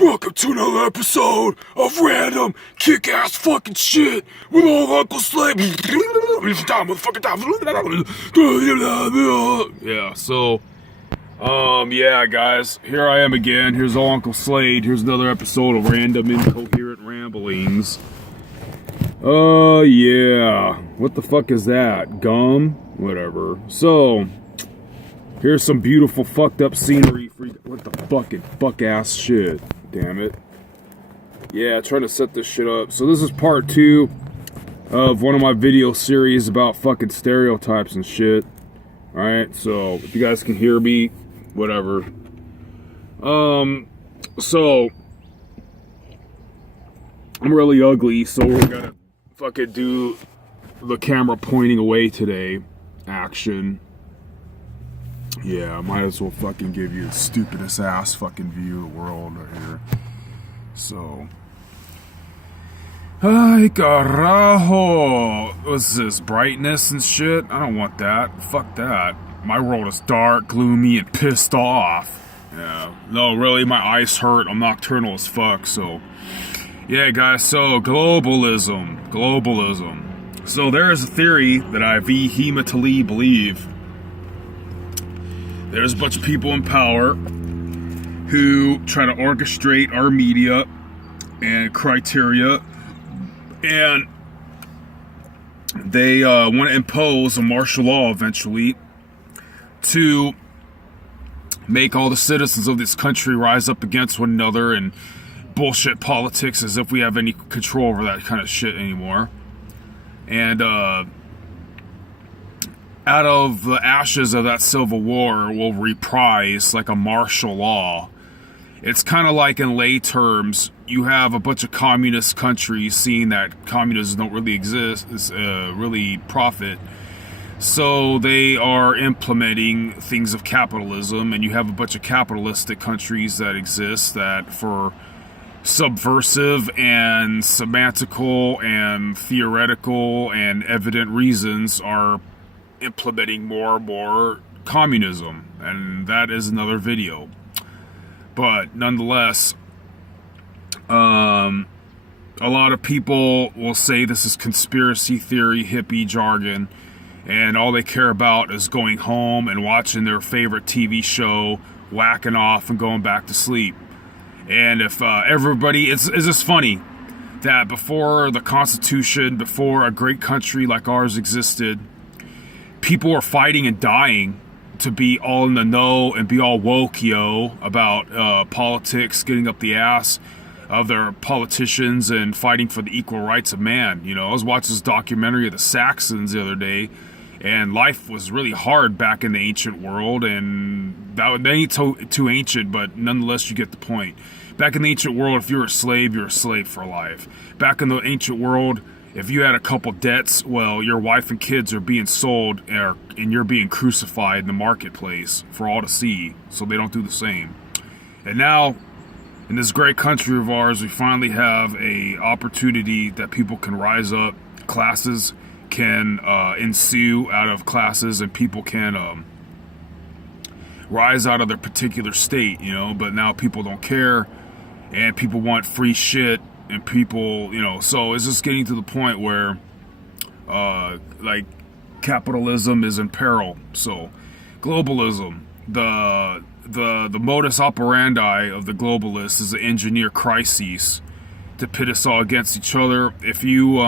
Welcome to another episode of random kick-ass fucking shit with old Uncle Slave. Yeah, so, yeah, guys, here I am again. Here's old Uncle Slade. Here's another episode of Random Incoherent Ramblings. Yeah. What the fuck is that? Gum? Whatever. So, here's some beautiful fucked up scenery for what the fucking fuck-ass shit. Damn it. Yeah, trying to set this shit up. So this is part 2 of one of my video series about fucking stereotypes and shit. Alright, so if you guys can hear me, whatever. So I'm really ugly, so we're gonna fucking do the camera pointing away today action. Yeah, I might as well fucking give you the stupidest ass fucking view of the world right here. So, ay carajo, what's this, brightness and shit? I don't want that. Fuck that. My world is dark, gloomy, and pissed off. Yeah, no, really, my eyes hurt. I'm nocturnal as fuck. So, yeah, guys. So globalism. So there is a theory that I vehemently believe. There's a bunch of people in power who try to orchestrate our media and criteria, and they want to impose a martial law eventually to make all the citizens of this country rise up against one another and bullshit politics as if we have any control over that kind of shit anymore. And out of the ashes of that civil war will reprise like a martial law. It's kind of like, in lay terms, you have a bunch of communist countries seeing that communism don't really exist, really profit. So they are implementing things of capitalism, and you have a bunch of capitalistic countries that exist that, for subversive and semantical and theoretical and evident reasons, are implementing more and more communism, and that is another video. But nonetheless, a lot of people will say this is conspiracy theory, hippie jargon, and all they care about is going home and watching their favorite TV show, whacking off and going back to sleep. And if everybody, it's just funny that before the Constitution, before a great country like ours existed, people were fighting and dying to be all in the know and be all woke, about politics, getting up the ass of their politicians and fighting for the equal rights of man. I was watching this documentary of the Saxons the other day, and life was really hard back in the ancient world, and they ain't too ancient, but nonetheless you get the point. Back in the ancient world, if you were a slave for life. Back in the ancient world, if you had a couple debts, well, your wife and kids are being sold, and you're being crucified in the marketplace for all to see, so they don't do the same. And now, in this great country of ours, we finally have a opportunity that people can rise up, classes can ensue out of classes, and people can rise out of their particular state, but now people don't care, and people want free shit. And people, so it's just getting to the point where, like, capitalism is in peril. So, globalism, the modus operandi of the globalists is to engineer crises to pit us all against each other. If you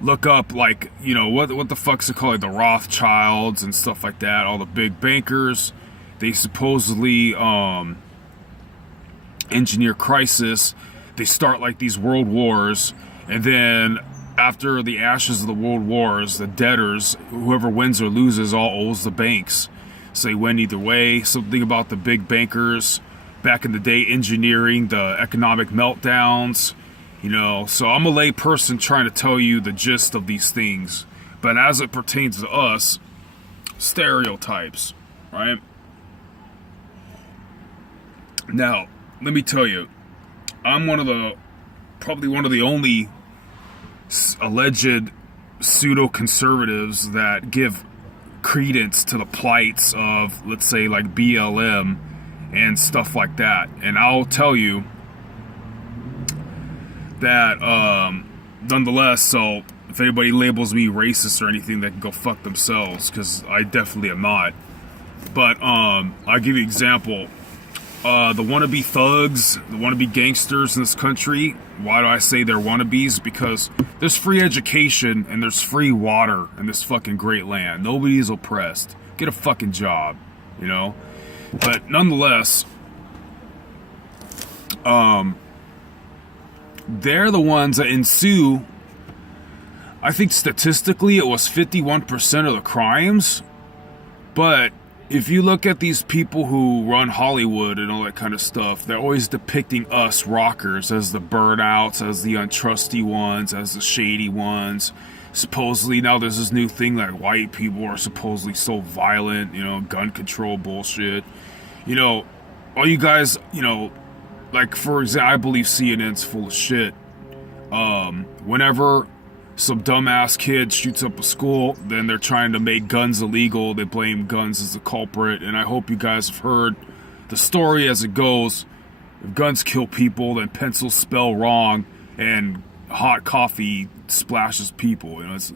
look up, like, what the fuck's it called, like the Rothschilds and stuff like that, all the big bankers, they supposedly engineer crisis. They start like these world wars, and then after the ashes of the world wars, the debtors, whoever wins or loses, all owes the banks. So they win either way. Something about the big bankers back in the day engineering the economic meltdowns, So I'm a lay person trying to tell you the gist of these things. But as it pertains to us, stereotypes, right? Now, let me tell you, I'm probably one of the only alleged pseudo-conservatives that give credence to the plights of, let's say, like BLM and stuff like that. And I'll tell you that nonetheless, so if anybody labels me racist or anything, they can go fuck themselves, because I definitely am not. But I'll give you an example. The wannabe thugs, the wannabe gangsters in this country, why do I say they're wannabes? Because there's free education and there's free water in this fucking great land. Nobody is oppressed. Get a fucking job, you know? But nonetheless, they're the ones that ensue. I think statistically it was 51% of the crimes. But if you look at these people who run Hollywood and all that kind of stuff, they're always depicting us rockers as the burnouts, as the untrusty ones, as the shady ones. Supposedly now there's this new thing that white people are supposedly so violent, you know, gun control bullshit. You know, all you guys, you know, like for example, I believe CNN's full of shit. Whenever some dumbass kid shoots up a school, then they're trying to make guns illegal. They blame guns as the culprit. And I hope you guys have heard the story as it goes. If guns kill people, then pencils spell wrong, and hot coffee splashes people. You know, it's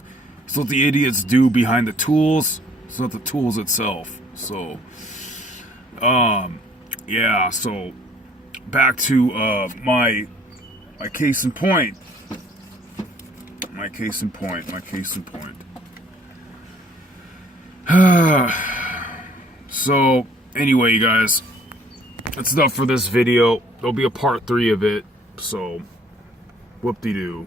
what the idiots do behind the tools. It's not the tools itself. So, yeah. So back to my case in point. My case in point. So, anyway, you guys, that's enough for this video. There'll be a part 3 of it, so whoop-de-doo.